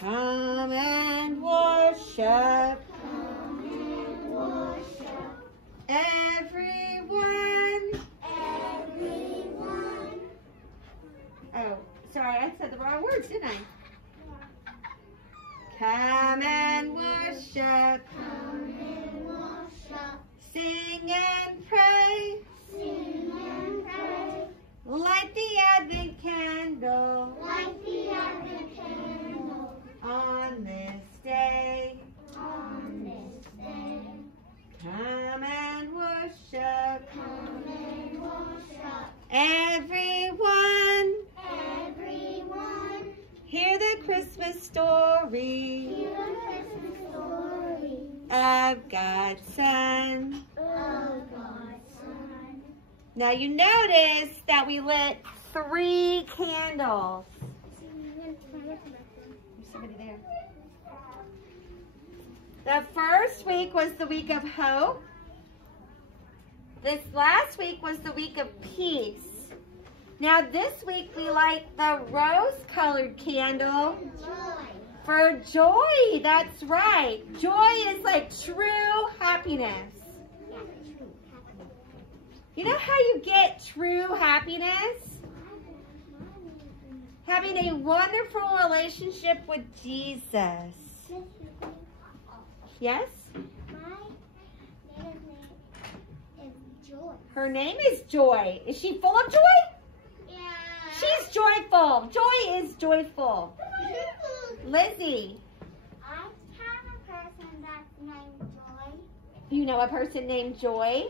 Come and worship. Come and worship. Everyone. Everyone. Oh, sorry, I said the wrong words, didn't I? Come and worship. Come and worship. Sing and pray. Sing and pray. Light the Advent candle. Light the Advent candle. On this day. On this day. Come and worship. Come and worship. Everyone. Everyone. Hear the Christmas story. Hear the Christmas story. Of God's Son. Of God's Son. Now you notice that we lit 3 candles. There's somebody there. The first week was the week of hope. This last week was the week of peace. Now this week we light the rose-colored candle for joy. That's right. Joy is like true happiness. You know how you get true happiness? Having a wonderful relationship with Jesus. Yes? My name is Joy. Her name is Joy. Is she full of joy? Yeah. She's joyful. Joy is joyful. Lizzie, I have a person that's named Joy. you know a person named Joy?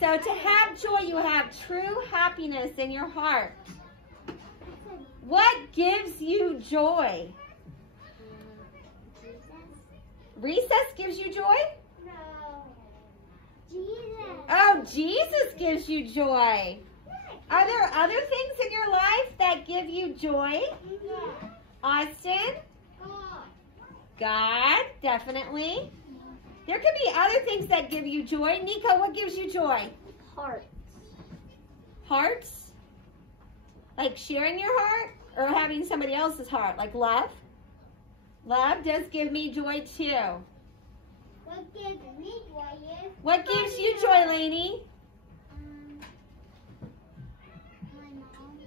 So to have joy, you have true happiness in your heart. What gives you joy? Jesus? Recess gives you joy? No. Jesus. Oh, Jesus gives you joy. Are there other things in your life that give you joy? Yeah. Austin? God. God, definitely. There could be other things that give you joy. Nico, what gives you joy? Heart. Hearts? Like sharing your heart or having somebody else's heart? Like love? Love does give me joy too. What gives me joy is... What gives you joy, Lainey? My mom.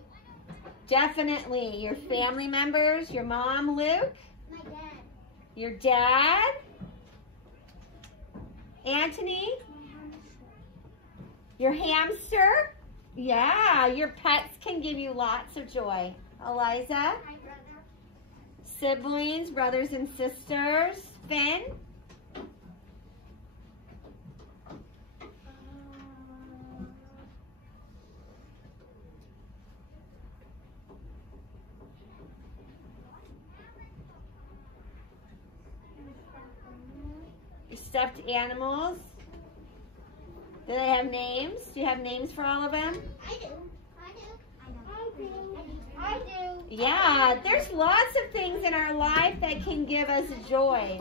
Definitely. Your family members, your mom, Luke, My dad. your dad, Anthony, your hamster. Yeah, your pets can give you lots of joy. Eliza, My brother. siblings, brothers and sisters. Finn, your stuffed animals. Do they have names? Do you have names for all of them? I do. I do. I do. Yeah, there's lots of things in our life that can give us joy.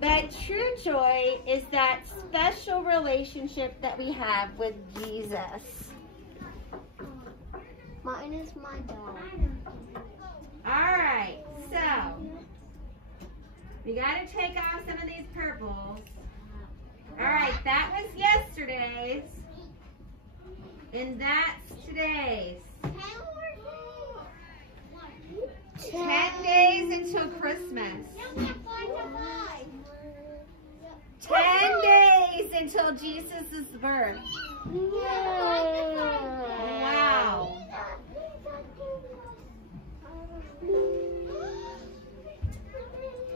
But true joy is that special relationship that we have with Jesus. Mine is my dog. All right, so we got to take off some of these purples. All right, that was yesterday's, and that's today's. 10 days until Christmas. 10 days until Jesus' birth. Wow.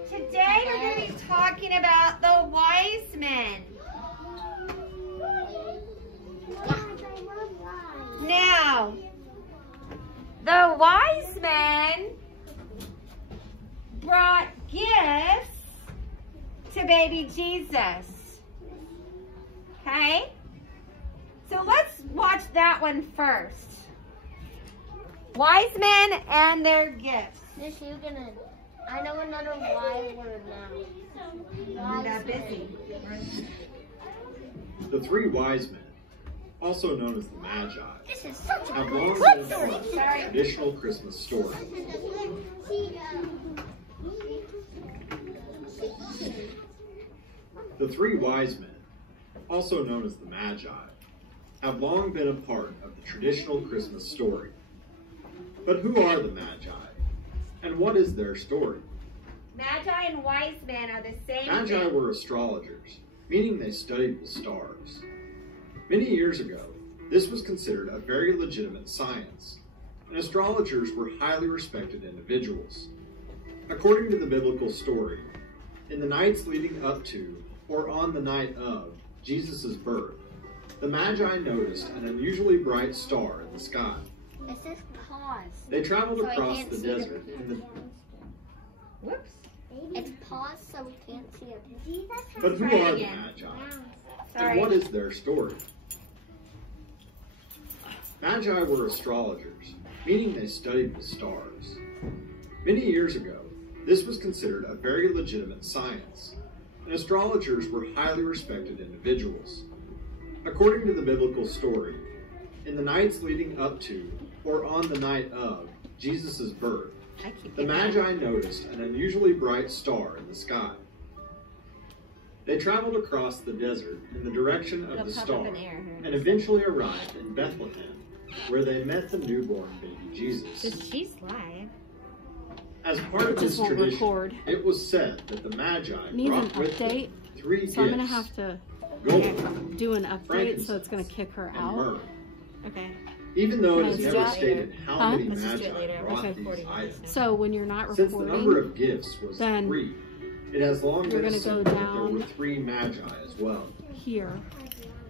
Today we're going to be talking about the wise men. Now, the wise men brought gifts to baby Jesus. Okay? So let's watch that one first. Wise men and their gifts. Miss, you gonna... I know another Y word now. You're not busy. The 3 wise men also known as the Magi, This is such a have good long been a part of the Sorry. traditional Christmas story. The three wise men, also known as the Magi, have long been a part of the traditional Christmas story. But who are the Magi, and what is their story? Magi and wise men are the same Magi thing. were astrologers, meaning they studied the stars. Many years ago, this was considered a very legitimate science, and astrologers were highly respected individuals. According to the biblical story, in the nights leading up to, or on the night of, Jesus' birth, the Magi noticed an unusually bright star in the sky. It says pause. They traveled So I across can't the see the desert in the... Whoops. It's paused so we can't see it. But who Try are the again. Magi? Sorry. And what is their story? Magi were astrologers, meaning they studied the stars. Many years ago, this was considered a very legitimate science, and astrologers were highly respected individuals. According to the biblical story, in the nights leading up to, or on the night of, Jesus' birth, the Magi noticed an unusually bright star in the sky. They traveled across the desert in the direction of the star and eventually arrived in Bethlehem, where they met the newborn baby Jesus. She's live. As part of this Just won't tradition, record. it was said that the Magi Needs an brought with them update, three So I'm gonna gifts, have to gold do an update, frankincense, so it's gonna kick her and out. myrrh. Okay. Even though it Can is I never do that stated how Huh? many Let's just do it Magi later. brought Okay, these 40 items. minutes. So when you're not Since the number recording, of gifts was then 3, it has long you're been gonna go assumed that there down were 3 Magi as well. here,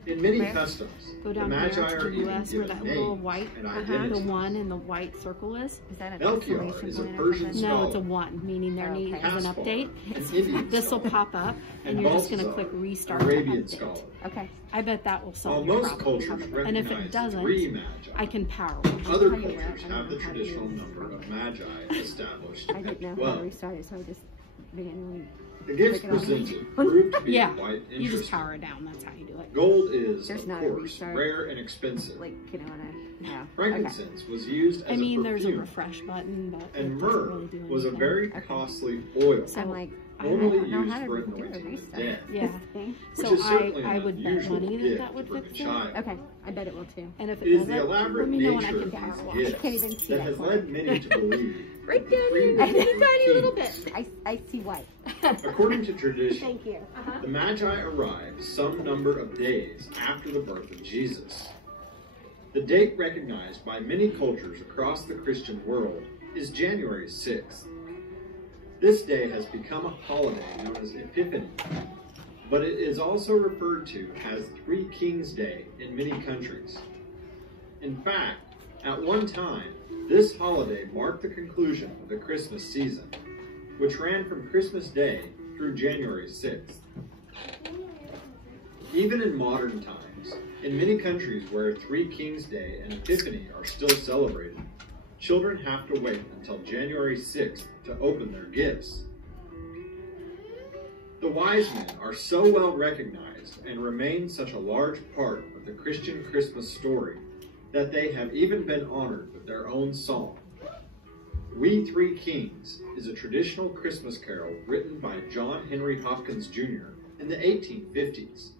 In many Where? customs, go the down Magi here are to the even US where given that little names white, and the identities. one in the white circle is. Is that an Melchior exclamation is a point or Persian something? No, it's a scholar. 1, meaning there Okay. needs an Caspar, update. an Indian This will scholar, pop up, and and you're just gonna Balthazar, click restart. an to Arabian update. scholar. Okay. I bet that will While solve your most problem. cultures And if it recognize doesn't, 3 Magi, I can power wash. other How do you do it? cultures I don't have the know how to do traditional this. number of Magi established I didn't know at how to 12. restart it, so I just manually. The gifts Click it on. presented proved to be Yeah, quite you just interesting. power it down. That's how you do it. Gold is, There's of not a course, restart. rare and expensive. Like, you know what I. Yeah. Frankincense was used as I mean, a there's a perfume, refresh button, but and it doesn't myrrh really do was a anything. very Okay. costly oil, So I'm like, I normally don't know used how to for do a anointing the restart. dead, Yeah. which So is certainly I an would bet unusual money that gift that would to bring fix a it. child. Okay, I bet it will too. And if It it is doesn't, the elaborate let me know when I nature can of power these wash. gifts can't even see that that has part. led many to believe Right that the three down men here. were Tiny little kings. bit. I see white. According to tradition, Thank you. the Magi arrived some number of days after the birth of Jesus. The date recognized by many cultures across the Christian world is January 6th. This day has become a holiday known as Epiphany, but it is also referred to as Three Kings Day in many countries. In fact, at one time, this holiday marked the conclusion of the Christmas season, which ran from Christmas Day through January 6th. Even in modern times, in many countries where Three Kings Day and Epiphany are still celebrated, children have to wait until January 6th to open their gifts. The wise men are so well recognized and remain such a large part of the Christian Christmas story that they have even been honored with their own song. We Three Kings is a traditional Christmas carol written by John Henry Hopkins Jr. in the 1850s.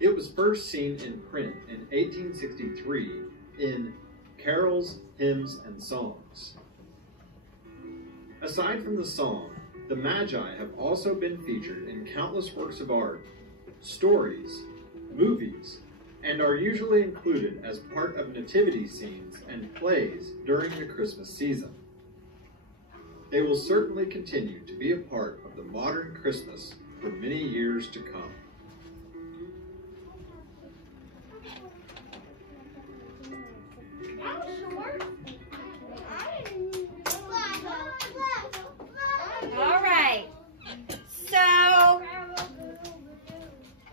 It was first seen in print in 1863 in Carols, Hymns, and Songs. Aside from the song, the Magi have also been featured in countless works of art, stories, movies, and are usually included as part of nativity scenes and plays during the Christmas season. They will certainly continue to be a part of the modern Christmas for many years to come. All right. So,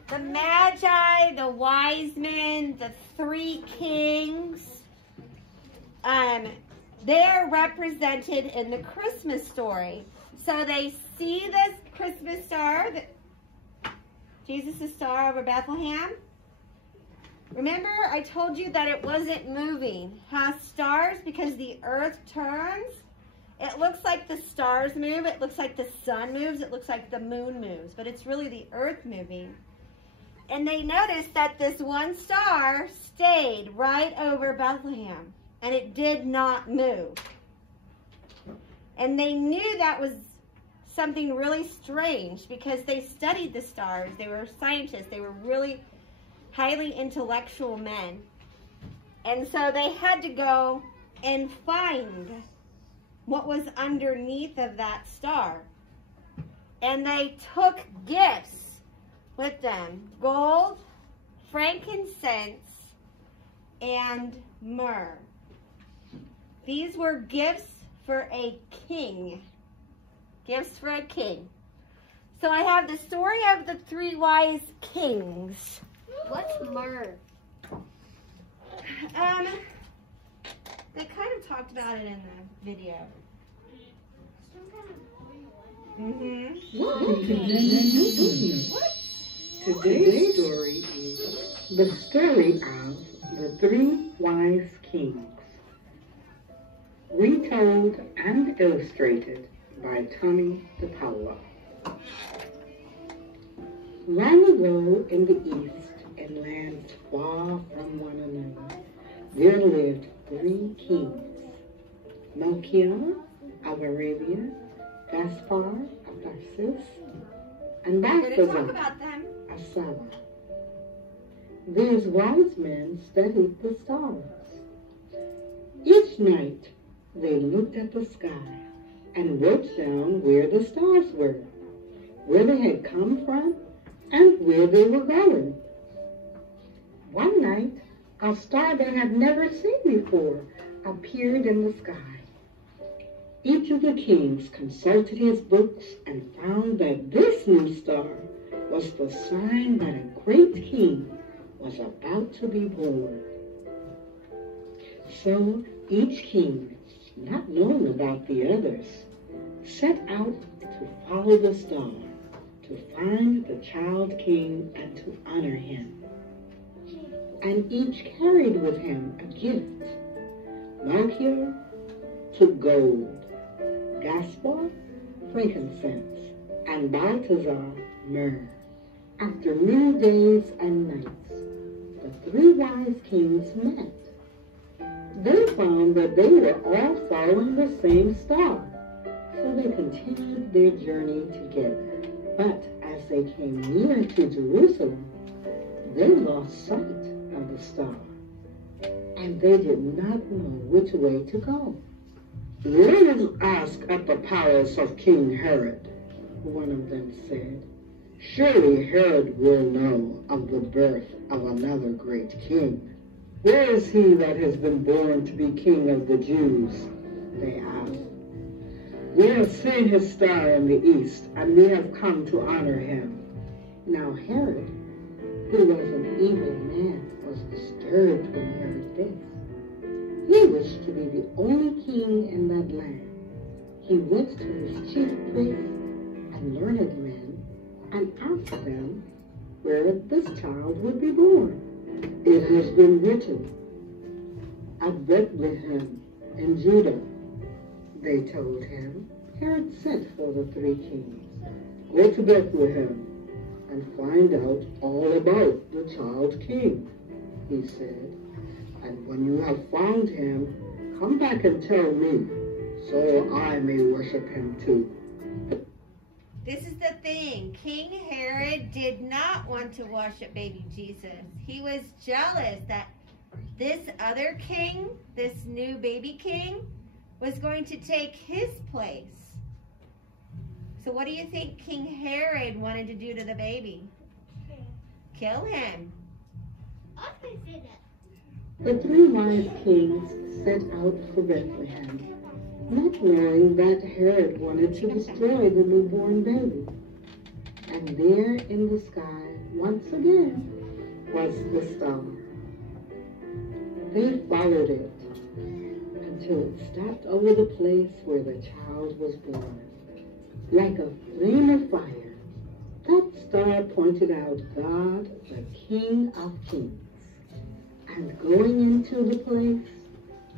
the Magi, the wise men, the three kings, they're represented in the Christmas story. So they see this Christmas star, Jesus' star over Bethlehem. Remember, I told you that it wasn't moving. How stars, because the earth turns, it looks like the stars move, it looks like the sun moves, it looks like the moon moves, but it's really the earth moving. And they noticed that this one star stayed right over Bethlehem, and it did not move. And they knew that was something really strange because they studied the stars. They were scientists. They were really highly intellectual men. And so they had to go and find what was underneath of that star. And they took gifts with them: gold, frankincense, and myrrh. These were gifts for a king. Gifts for a king. So I have the story of the three wise kings. What's myrrh? They kind of talked about it in the video. Today's story is the story of the three wise kings. Retold and illustrated by Tony DePaolo. Long ago in the East, in lands far from one another, there lived three kings: Melchior of Arabia, Gaspar of Tarsus, and We're going to talk Balthazar about them. of Saba. These wise men studied the stars. Each night they looked at the sky and wrote down where the stars were, where they had come from, and where they were going. One night, a star they had never seen before appeared in the sky. Each of the kings consulted his books and found that this new star was the sign that a great king was about to be born. So each king, not knowing about the others, set out to follow the star, to find the child king and to honor him. And each carried with him a gift. Melchior took gold, Gaspar frankincense, and Balthazar myrrh. After many days and nights, the three wise kings met. They found that they were all following the same star, so they continued their journey together. But as they came near to Jerusalem, they lost sight of the star, and they did not know which way to go. "Let us ask at the palace of King Herod," one of them said. "Surely Herod will know of the birth of another great king." "Where is he that has been born to be king of the Jews?" they asked. "We have seen his star in the east, and we have come to honor him." Now Herod, who was an evil man, was disturbed when he heard this. He wished to be the only king in that land. He went to his chief priests and learned men and asked them where this child would be born. "It has been written, at Bethlehem in Judah," they told him. Herod sent for the three kings. "Go to Bethlehem and find out all about the child king," he said. "And when you have found him, come back and tell me, so I may worship him too." This is the thing. King Herod did not want to worship baby Jesus. He was jealous that this other king, this new baby king, was going to take his place. So what do you think King Herod wanted to do to the baby? Kill him. I was going to say that. The three wise kings set out for Bethlehem, not knowing that Herod wanted to destroy the newborn baby. And there in the sky, once again, was the star. They followed it until it stopped over the place where the child was born. Like a flame of fire, that star pointed out God, the King of Kings. And going into the place,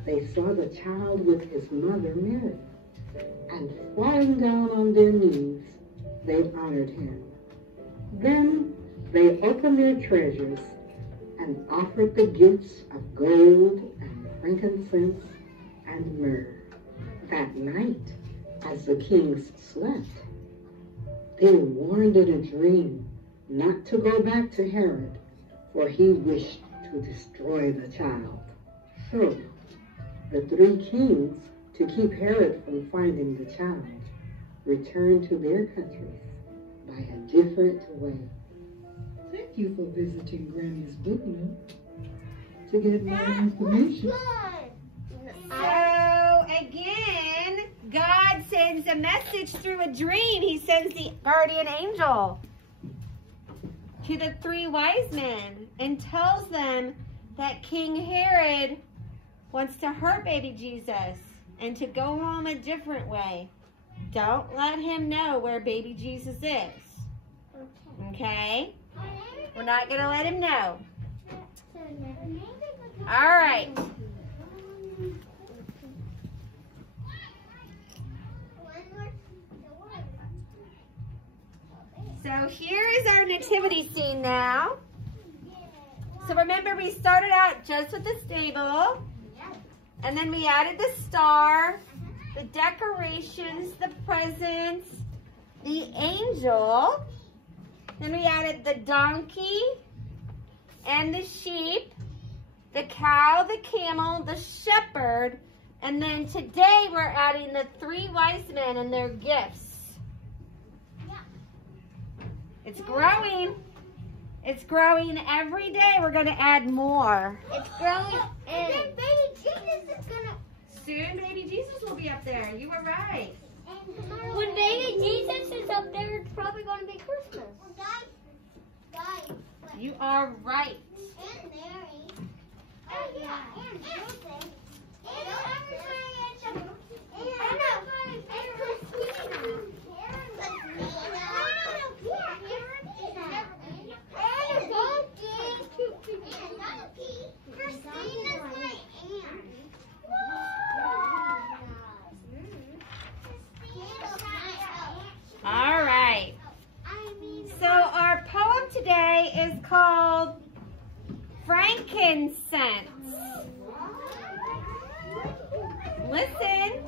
they saw the child with his mother Mary. And falling down on their knees, they honored him. Then they opened their treasures and offered the gifts of gold and frankincense and myrrh. That night, as the kings slept, they were warned in a dream not to go back to Herod, for he wished to destroy the child. So the three kings, to keep Herod from finding the child, returned to their countries by a different way. Thank you for visiting Granny's book nook to get more information. So again, God sends a message through a dream. He sends the guardian angel to the three wise men and tells them that King Herod wants to hurt baby Jesus and to go home a different way. Don't let him know where baby Jesus is. Okay? We're not going to let him know. All right. So here is our nativity scene now. So remember, we started out just with the stable, and then we added the star, the decorations, the presents, the angel. Then we added the donkey and the sheep, the cow, the camel, the shepherd, and then today we're adding the three wise men and their gifts. It's growing. It's growing every day. We're going to add more. It's growing. And then baby Jesus is going to... Soon baby Jesus will be up there. You were right. When baby Jesus is up there, it's probably going to be Christmas. Guys. You are right. And Mary. Oh, yeah. And Joseph. And everybody. And Christina. All right. So our poem today is called Frankincense. Listen,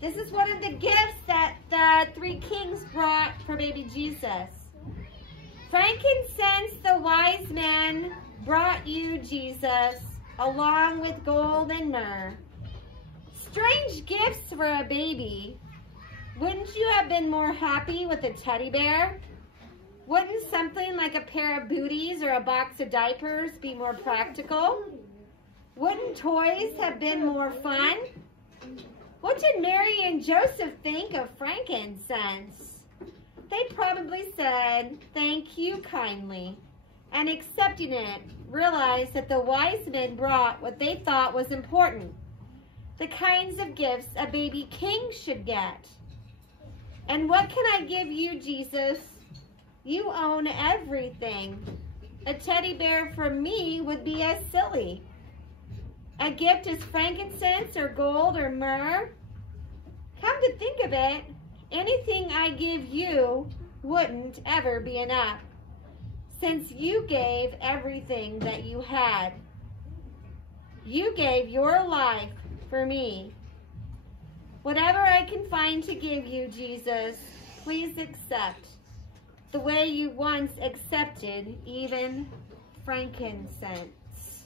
this is one of the gifts that the three kings brought for baby Jesus. Frankincense, the wise men brought you, Jesus, along with gold and myrrh. Strange gifts for a baby. Wouldn't you have been more happy with a teddy bear? Wouldn't something like a pair of booties or a box of diapers be more practical? Wouldn't toys have been more fun? What did Mary and Joseph think of frankincense? They probably said, "Thank you kindly," and accepting it, realized that the wise men brought what they thought was important, the kinds of gifts a baby king should get. And what can I give you, Jesus? You own everything. A teddy bear from me would be as silly. A gift is frankincense or gold or myrrh. Come to think of it, anything I give you wouldn't ever be enough, since you gave everything that you had. You gave your life for me. Whatever I can find to give you, Jesus, please accept, the way you once accepted even frankincense.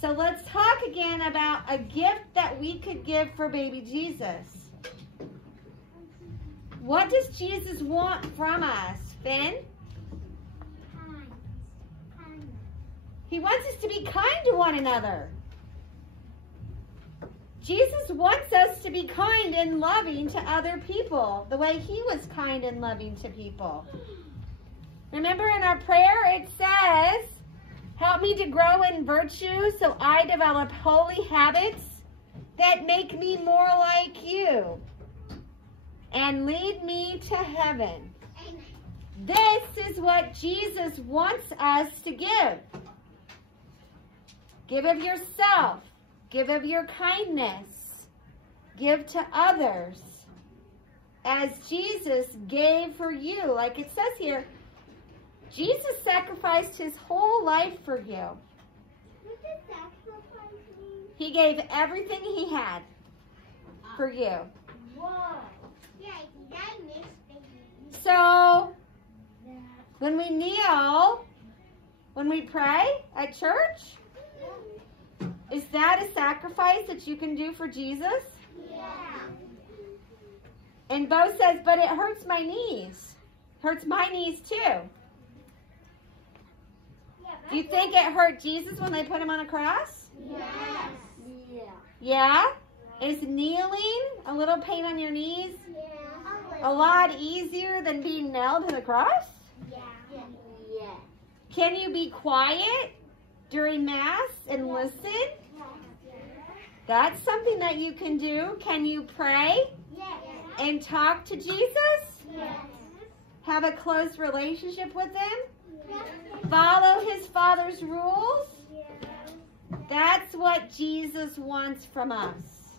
So let's talk again about a gift that we could give for baby Jesus. What does Jesus want from us, Finn? He wants us to be kind to one another. Jesus wants us to be kind and loving to other people, the way he was kind and loving to people. Remember in our prayer it says, "Help me to grow in virtue so I develop holy habits that make me more like you, and lead me to heaven." This is what Jesus wants us to give. Give of yourself. Give of your kindness. Give to others as Jesus gave for you. Like it says here, Jesus sacrificed his whole life for you. What does sacrifice mean? He gave everything he had for you. Whoa. Yeah, that makes sense. So, when we kneel, when we pray at church, is that a sacrifice that you can do for Jesus? Yeah. And Bo says, but it hurts my knees. Hurts my knees too. Do you think it hurt Jesus when they put him on a cross? Yes. Yeah. Yeah? Is kneeling a little pain on your knees Yeah. a lot easier than being nailed to the cross? Yeah. Yeah. Can you be quiet during Mass and listen? That's something that you can do. Can you pray Yes. and talk to Jesus? Yes. Have a close relationship with him? Yes. Follow his Father's rules? Yes. That's what Jesus wants from us.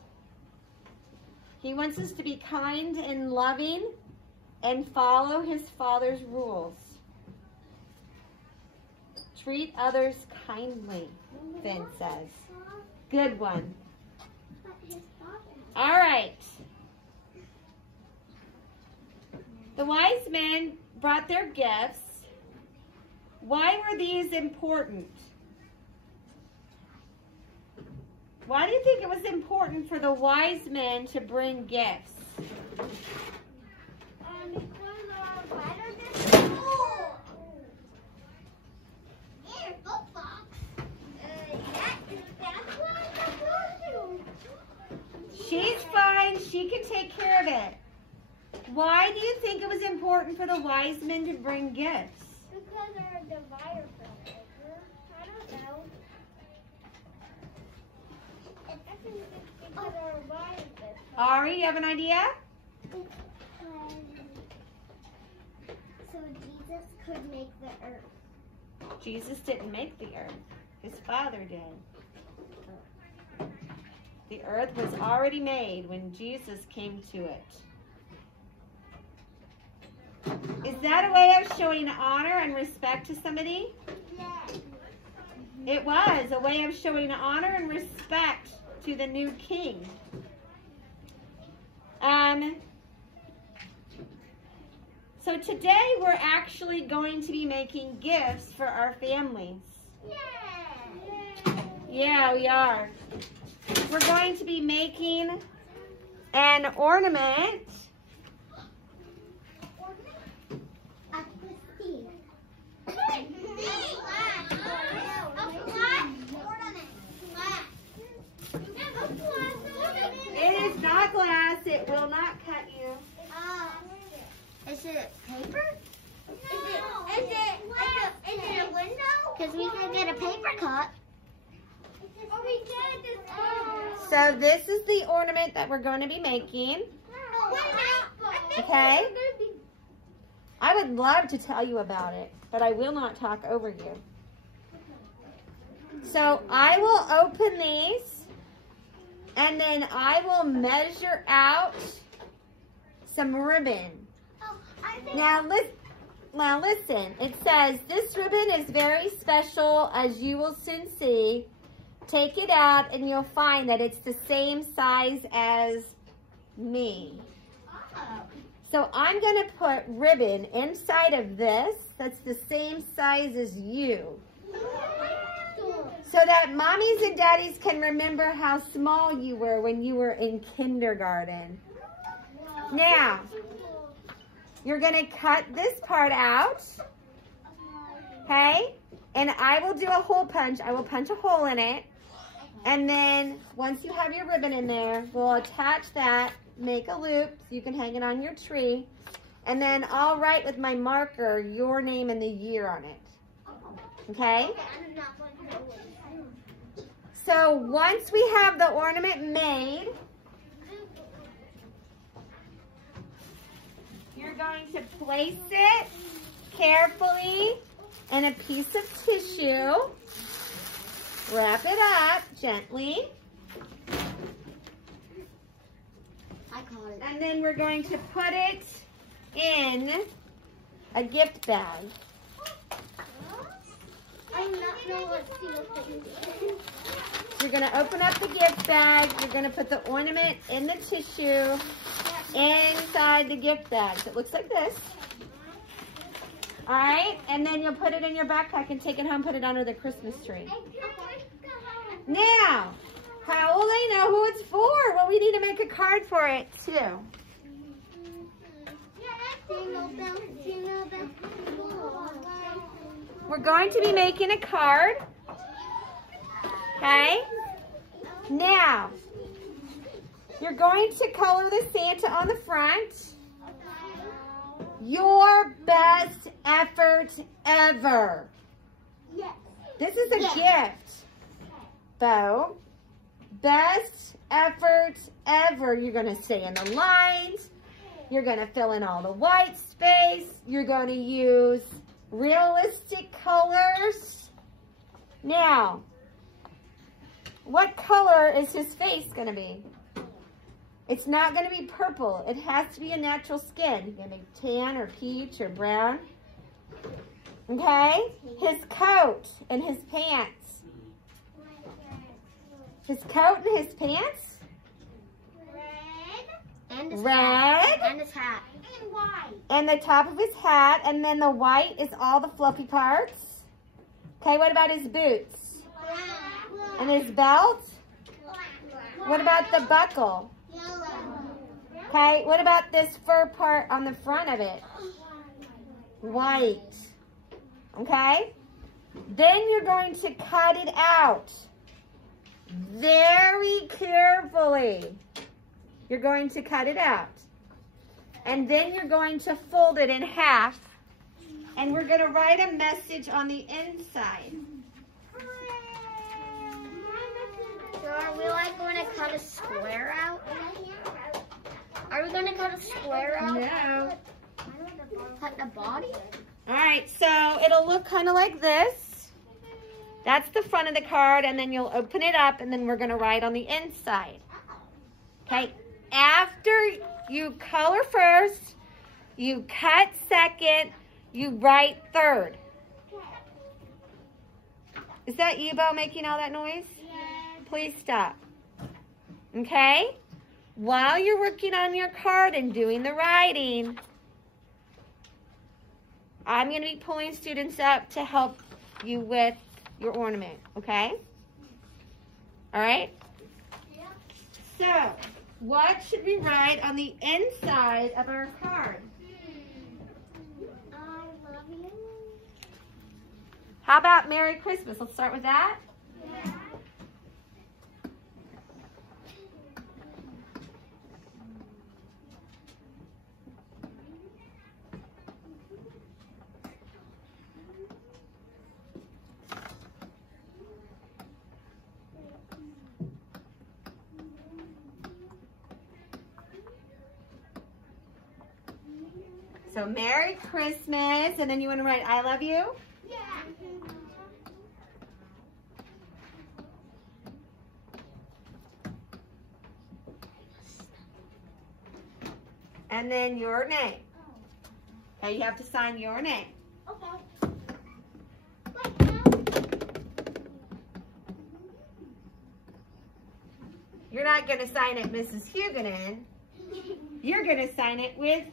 He wants us to be kind and loving and follow his Father's rules. Treat others kindly, Finn says. Good one. All right. The wise men brought their gifts. Why were these important? Why do you think it was important for the wise men to bring gifts? She's fine. She can take care of it. Why do you think it was important for the wise men to bring gifts? Because our divider fell over. I don't know. I think it's because our divider fell. Ari, you have an idea? So Jesus could make the earth. Jesus didn't make the earth. His Father did. The earth was already made when Jesus came to it. Is that a way of showing honor and respect to somebody? Yes. It was a way of showing honor and respect to the new king. So today we're actually going to be making gifts for our families. Yeah, we are. We're going to be making an ornament. It is not glass. It will not cut you. Is it paper? Is it a window? Because we can get a paper cut. So this is the ornament that we're going to be making. Okay? I would love to tell you about it, but I will not talk over you. So I will open these, and then I will measure out some ribbon. Now listen, it says, this ribbon is very special, as you will soon see. Take it out and you'll find that it's the same size as me. So I'm going to put ribbon inside of this that's the same size as you. So that mommies and daddies can remember how small you were when you were in kindergarten. Now, you're going to cut this part out, okay? And I will do a hole punch. I will punch a hole in it. And then once you have your ribbon in there, we'll attach that, make a loop so you can hang it on your tree. And then I'll write with my marker your name and the year on it. Okay? So once we have the ornament made, you're going to place it carefully in a piece of tissue. Wrap it up gently. I caught it. And then we're going to put it in a gift bag. I do not know what single thing is. So you're going to open up the gift bag. You're going to put the ornament in the tissue inside the gift bag. So it looks like this. All right, and then you'll put it in your backpack and take it home, put it under the Christmas tree. Now, how will they know who it's for? Well, we need to make a card for it, too. We're going to be making a card, okay? Now, you're going to color the Santa on the front. Your best effort ever. Yes. This is a gift, Bo. Best effort ever. You're going to stay in the lines. You're going to fill in all the white space. You're going to use realistic colors. Now, what color is his face going to be? It's not going to be purple. It has to be a natural skin. It's going to be tan or peach or brown. Okay? His coat and his pants. His coat and his pants? And his Red. hat. And his hat. And white. And the top of his hat. And then the white is all the fluffy parts. Okay, what about his boots? And his belt? What about the buckle? Okay, what about this fur part on the front of it? White. Okay? Then you're going to cut it out very carefully. You're going to cut it out. And then you're going to fold it in half. And we're going to write a message on the inside. So are we like going to cut a square out? Are we going to cut a square out? No. Cut the body? All right, so it'll look kind of like this. That's the front of the card, and then you'll open it up, and then we're going to write on the inside. Okay, after you color first, you cut second, you write third. Is that you, Bo, making all that noise? Please stop. Okay? While you're working on your card and doing the writing, I'm going to be pulling students up to help you with your ornament, okay? All right? Yeah. So, what should we write on the inside of our card? I love you. How about Merry Christmas? Let's start with that. Yeah. So, Merry Christmas, and then you want to write I love you? Yeah. And then your name. Okay, you have to sign your name. Okay. Wait, no. You're not going to sign it Mrs. Huguenin. You're going to sign it with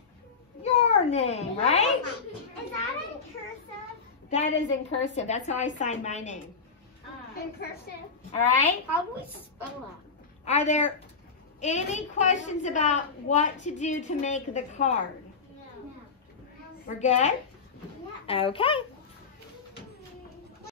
your name, right? Is that in cursive? That is in cursive. That's how I sign my name. In cursive? All right? How do we spell that? Are there any questions about what to do to make the card? No. We're good? Yeah. Okay.